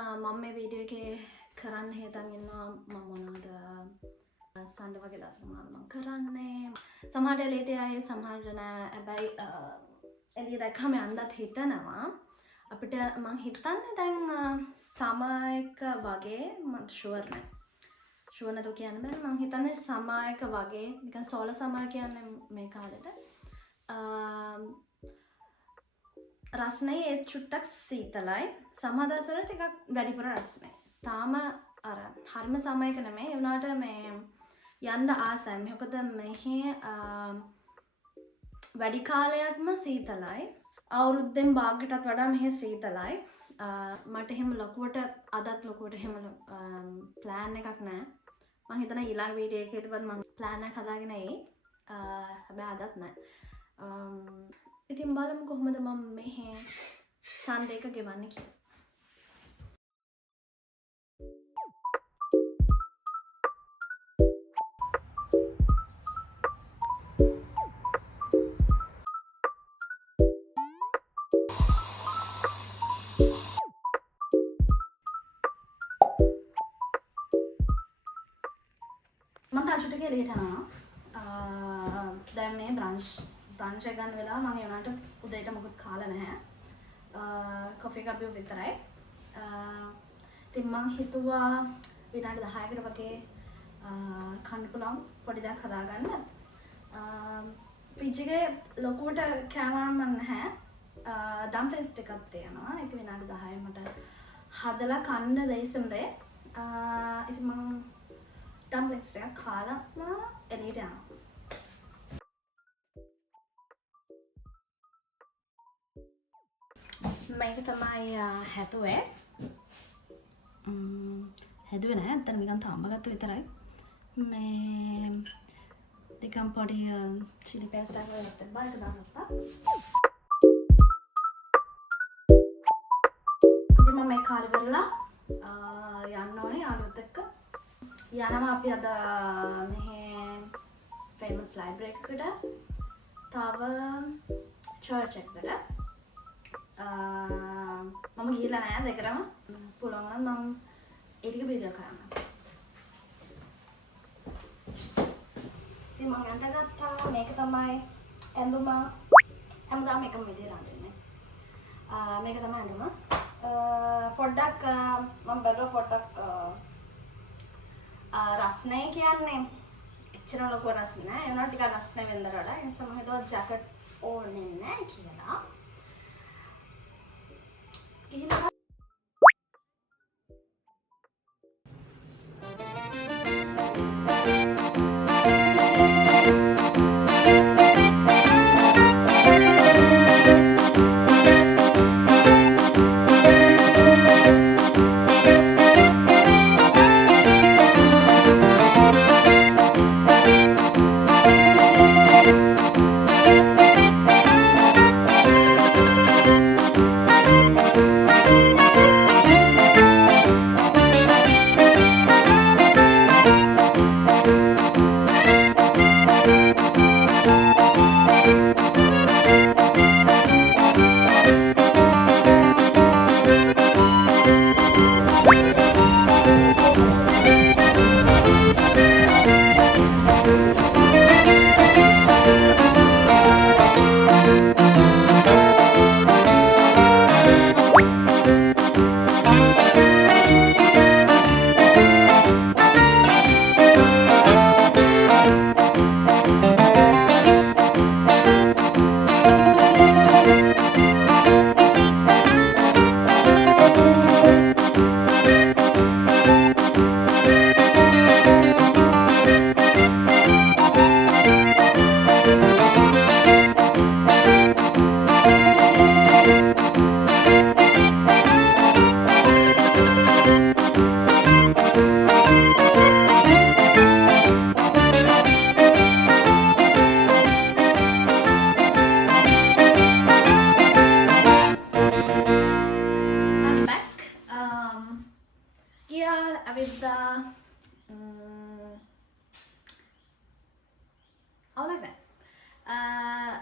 මම මේ වීඩියෝ එකේ කරන්න හේතන් ඉන්නවා මම මොනවද සන්ඩ වගේ දවසක මොනවද මම කරන්නේ සමහරට එළියට ආයේ සමහරට නෑ හැබැයි එළිය දැක්කම යන්නත් හිතනවා අපිට මං හිතන්නේ දැන් සමායක වගේ මම ෂුවර් නෑ ෂුවර් නැතුව කියන්න බෑ මං හිතන්නේ සමායක වගේ නිකන් සෝල සමාය කියන්නේ මේ කාලෙට රස්නේ ඒත් චුට්ටක් සීතලයි සමහරදවස්වල ටිකක් වැඩිපුර රස්නේ. තාම අර හරිම සමයක නෙමෙයි. ඒ වුණාට මේ යන්න ආසයි. මොකද මෙහි වැඩි කාලයක්ම සීතලයි. අවුරුද්දෙන් භාගයටත් වඩා මෙහි සීතලයි. මට එහෙම ලොකුවට අදත් ලොකුවට එහෙම ප්ලෑන් එකක් නැහැ. මම හිතන ඊළඟ වීඩියෝ එකේදීවත් මම ප්ලෑන් එකක් හදාගෙන එයි. හැබැයි අදත් නැහැ. ඉතින් බලමු කොහොමද මම මෙහි සන්ඩේ එක ගෙවන්නේ කියලා. මම තාජුට එළියට යනවා. දැන් මේ බ්‍රන්ච් එක ගන්න වෙලාව මම ඒ වුණාට උදේට මොකද කාලා නැහැ. කොෆි එකක් බිව්ව විතරයි. ඉතින් මං හිතුවා විනාඩි 10කට වගේ කන්න පුළුවන් පොඩි දෙයක් හදාගන්න. ෆ්‍රිජ් එකේ ලොකුවට කෑමක් නැහැ. ඩම්ප්ලින්ස් ටිකක් තියෙනවා. ඒක විනාඩි 10 මට හදලා කන්න ලේසිම දේ. ඉතින් මම ඩම්ප්ලින්ස් ටිකක් කාලා එළියට යනවා. මේක තමයි හැදුවේ. හැදුවේ නැහැ. අතන නිකන් තාම්බගත්ත විතරයි. මේ නිකන් පොඩි චිලි පේස්ට් එකක් වගේ තිබ්බා. ඒක දාගත්තා. ඉතින් මම මේ කාලේ වෙලා යන්න ඕනේ යාළුවොත් එක්ක. යනවා අපි අද මෙහි ෆේමස් ලයිබ්‍රරි එකට. තව චර්ච් එකට. මම ගිහිල්ලා නැහැ දෙකටම. පුළුවන් නම් මම ඒ ටික වීඩියෝ කරන්න. ඉතින් මම අඳගත්තා මේක තමයි ඇඳුම. හැමදාම එකම විදිහට අඳින්නේ. මේක තමයි ඇඳුම. පොඩ්ඩක් මම බැලුවා පොඩ්ඩක් රස්නේ කියන්නේ එච්චර ලොකු රස්නේ නෑ. ඒ වුණාට ටිකක් රස්නේ වෙන්දර වඩා. ඒ නිසා මම හිතුවා ජැකට් ඕනේ නැහැ කියලා.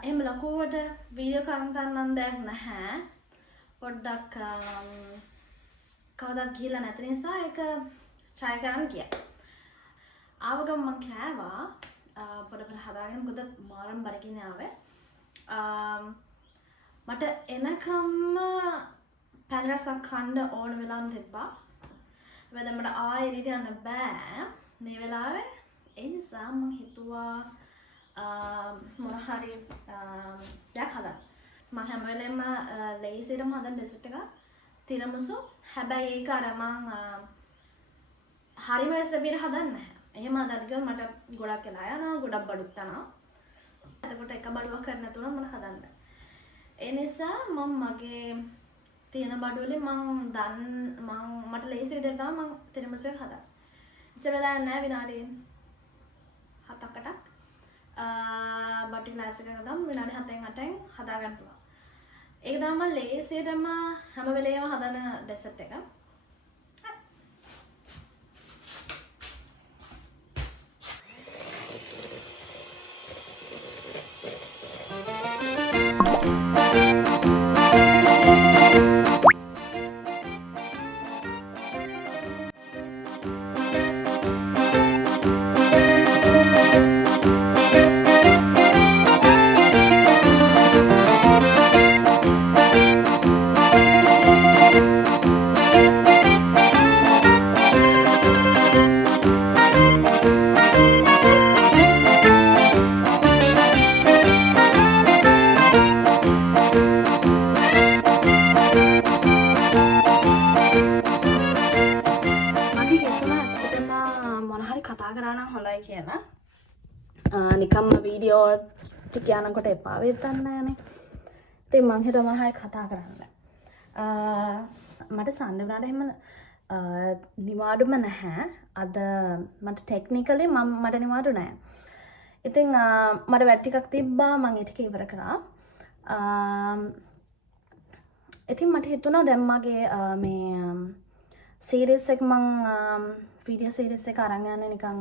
එහෙම ලකුවට වීඩියෝ කරන්න දෙයක් නැහැ. පොඩ්ඩක් කවදාවත් ගිහිල්ලා නැති නිසා ඒක try කරන්න ගියා. ආව ගමන් මම කෑවා පොඩ හදාගෙන මොකද මාරම් බඩගින්න ආවේ. මට එනකම්ම පැන් රසක් කන්න ඕන වෙලාවම තිබ්බා. හැබැයි මට ආයෙ එළියට යන්න බෑ මේ වෙලාවේ. ඒ නිසා මම හිතුවා මොන හරි දෙයක් හදන්න. මම හැම වෙලෙම ලේසියටම හදන ඩෙසර්ට් එක තිරමිසු. හැබැයි ඒක අර මම හරිම රෙසිපි එක හදන්නේ නැහැ. එහෙම හදන්න ගියොත් මට ගොඩක් වෙලා යනවා, ගොඩක් බඩුත් යනවා. එතකොට එක බඩුවක් කරන්න නැතුව මම හදන්න. ඒ නිසා මම මගේ තියෙන බඩු වලින් මට ලේසි විදිහට තමයි මම තිරමිසු එක හදන්නේ. ඉතින් වෙලා නැහැ විනාඩි 7-8ක්. බටර් ග්ලාස් එකක දාම විනාඩි 7-8න් හදා ගන්න පුළුවන්. ඒක තමයි මම ලේසියටම හැම වෙලේම හදන ඩෙසර්ට් එක. නිකම්ම වීඩියෝ ටික යනකොට එපා වෙද්දී දන්නේ නැහනේ. ඉතින් මං හිතුවා මම හරි කතා කරන්න. මට සන්ඩේ වුණාට එහෙම නිවාඩුම නැහැ. අද මට ටෙක්නිකලි මට නිවාඩු නැහැ. ඉතින් මට වැඩ ටිකක් තිබ්බා මං ඒ ටික ඉවර කරා. ඉතින් මට හිතුණා දැන් මගේ මේ සීරීස් එක මං වීඩියෝ සීරීස් එක අරන් යන්නේ නිකන්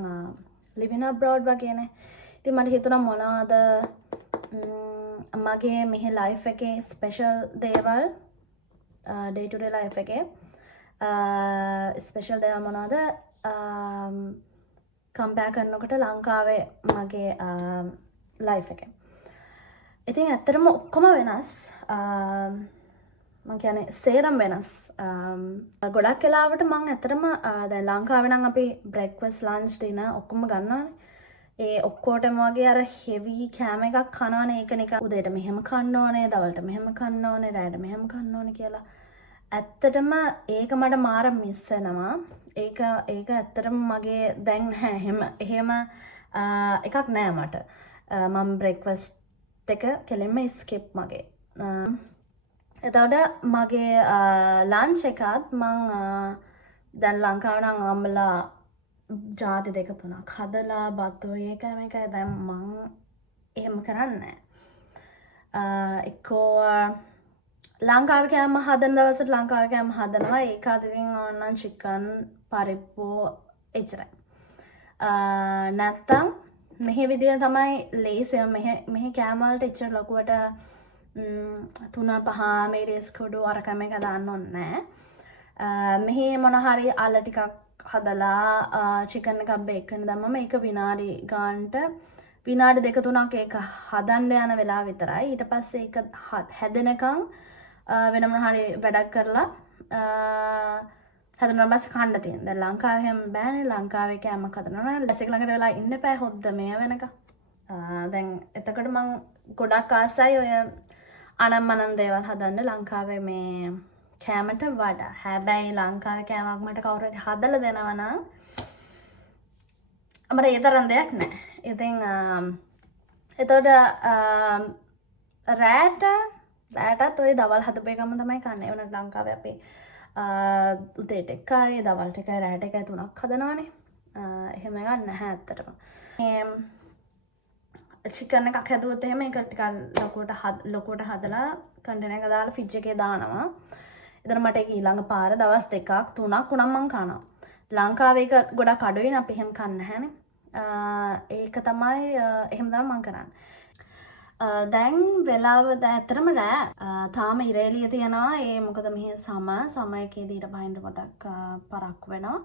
living abroad වගේනේ. ඉතින් මට හිතුණා මොනවාද මගේ මෙහි ලයිෆ් එකේ ස්පෙෂල් දේවල් day to day life එකේ ස්පෙෂල් දේවල් මොනවාද කම්පෙයාර් කරනකොට ලංකාවේ මගේ ලයිෆ් එකේ. ඉතින් ඇත්තටම ඔක්කොම වෙනස්. මං කියන්නේ සේරම වෙනස්. ගොඩක් වෙලාවට මං ඇත්තටම දැන් ලංකාවේ නම් අපි බ්‍රෙක්ෆාස්ට් ලන්ච් ඩිනර් ඔක්කොම ගන්නවානේ. ඒ ඔක්කොටම වගේ අර හෙවි කෑම එකක් කනවනේ. ඒක නිකන් උදේට මෙහෙම කන්න ඕනේ, දවල්ට මෙහෙම කන්න ඕනේ, රාත්‍රීට මෙහෙම කන්න ඕනේ කියලා. ඇත්තටම ඒක මට මාර මිස් වෙනවා. ඒක ඇත්තටම මගේ දැන් එහෙම එකක් නෑ මට. මම බ්‍රෙක්ෆාස්ට් එක කෙලින්ම ස්කිප් මගේ. එතකොට මගේ ලන්ච් එකත් මං දැන් ලංකාවේ නම් අම්මලා ජාති 2-3ක් හදලා බතු ඒකයි මේකයි දැන් මං එහෙම කරන්නේ නැහැ. එක්කෝ ලංකාවේ කෑම හදන දවසට ලංකාවේ කෑම හදනවා. ඒක අදින් ඕනනම් චිකන් පරිප්පු එච්චරයි. නැත්තම් මෙහි විදිය තමයි ලේසිය. මෙහි කෑම වලට එච්චර ලොකුවට 3-5 මේරියස් කොඩු අරක මේක දාන්න ඕනේ නැහැ. මෙහි මොන හරි අල ටිකක් හදලා චිකන් එකක් බේක් කරන දැම්මම ඒක විනාඩි ගානට විනාඩි 2-3ක් ඒක හදන්න යන වෙලාව විතරයි. ඊට පස්සේ ඒක හැදෙනකන් වෙන මොන හරි වැඩක් කරලා හදනවා බස් කන්න තියෙන. දැන් ලංකාවේ හැම බෑනේ. ලංකාවේ කෑමක් හදනවා නම් ලැස් එක ළඟට වෙලා ඉන්න එපා හොද්ද මේ වෙනකන්. දැන් එතකොට මං ගොඩක් ආසයි ඔය අනම්මනන් දේවල් හදන්න ලංකාවේ මේ කෑමට වඩා. හැබැයි ලංකාවේ කෑමක් මට කවුරු හරි හදලා දෙනවා නම් අපිට ඒ තරම් දෙයක් නැහැ. ඉතින් එතකොට රෑටත් ඔය දවල් හදපු එකම තමයි කන්නේ. ඒ වුණත් ලංකාවේ අපි උදේට එකයි දවල්ට එකයි රෑට එකයි 3ක් හදනවානේ. එහෙම එකක් නැහැ ඇත්තටම. චිකන් එකක් හැදුවොත් එහෙම ඒක ටිකක් ලොකුවට හදලා කන්ටේනර් එක දාලා ෆ්‍රිජ් එකේ දානවා. එතන මට ඒක ඊළඟ පාර දවස් 2-3ක් උනම් මං කනවා. ලංකාවේ ඒක ගොඩක් අඩුයිනේ අපි එහෙම කන්නේ නැහැනේ. ඒක තමයි එහෙම තමයි මං කරන්නේ. දැන් වෙලාව ඇතරම රෑ තාම ඉරේලිය තියෙනවා ඒ මොකද මෙහ සමයකේදී ඊට බහින්ට ගොඩක් පරක් වෙනවා.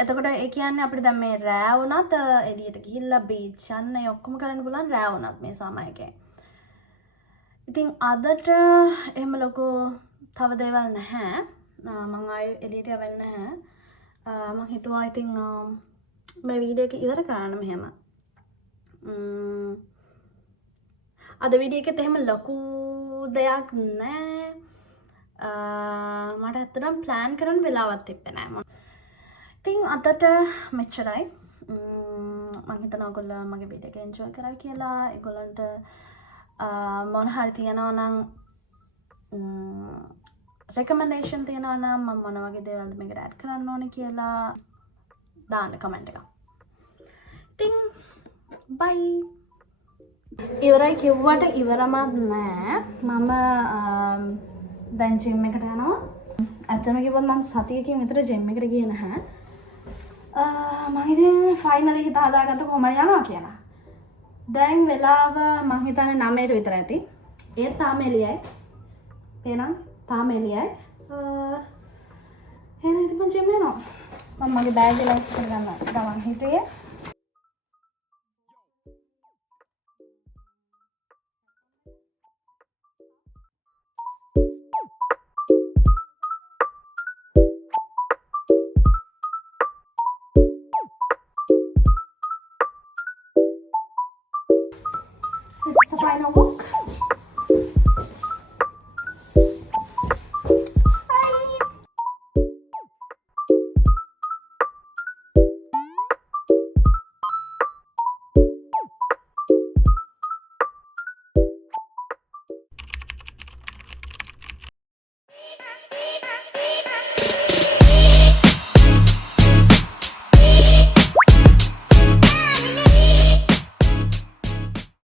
එතකොට ඒ කියන්නේ අපිට දැන් මේ රෑ වුණත් එළියට ගිහිල්ලා බීච් යන්න ඒ ඔක්කොම කරන්න පුළුවන් රෑ වුණත් මේ සමයකේ. ඉතින් අදට එහෙම ලොකු තව දේවල් නැහැ. මම ආයේ එළියට යවෙන්නේ නැහැ. මම හිතුවා ඉතින් මේ වීඩියෝ එක ඉවර කරන්න මෙහෙම. අද වීඩියෝ එකෙත් එහෙම ලොකු දෙයක් නැහැ. මට ඇත්තටම ප්ලෑන් කරන්න වෙලාවක් තිබ්බේ නැහැ. ඉතින් අදට මෙච්චරයි. මම හිතනවා ඔයගොල්ලෝ මගේ වීඩියෝ එක එන්ජොයි කරා කියලා. ඒගොල්ලන්ට මොන හරි තියෙනවා නම් රෙකමෙන්ඩේෂන් තියෙනවා නම් මම මොන වගේ දේවල්ද මේකට ඇඩ් කරන්න ඕනේ කියලා දාන්න කමෙන්ට් එකක්. ඉතින් බයි. ඉවරයි කිව්වට ඉවරමත් නෑ. මම දැන් ජිම් එකට යනවා. ඇත්තම කිව්වොත් මම සතියකින් විතර ජිම් එකට ගියේ නැහැ. මම ඉතින් ෆයිනලි හිත හදාගත්ත කොහමද යනවා කියලා. දැන් වෙලාව මං හිතන්නේ 9ට විතර ඇති. ඒත් තාම එළියයි. එහෙනම් තාම එළියයි. එහෙනම් ඉතින් මම ජිම් යනවා. මම මගේ බෑග් එක ලෑස්ති කරගන්න ගමන් හිටියේ. This is the final look.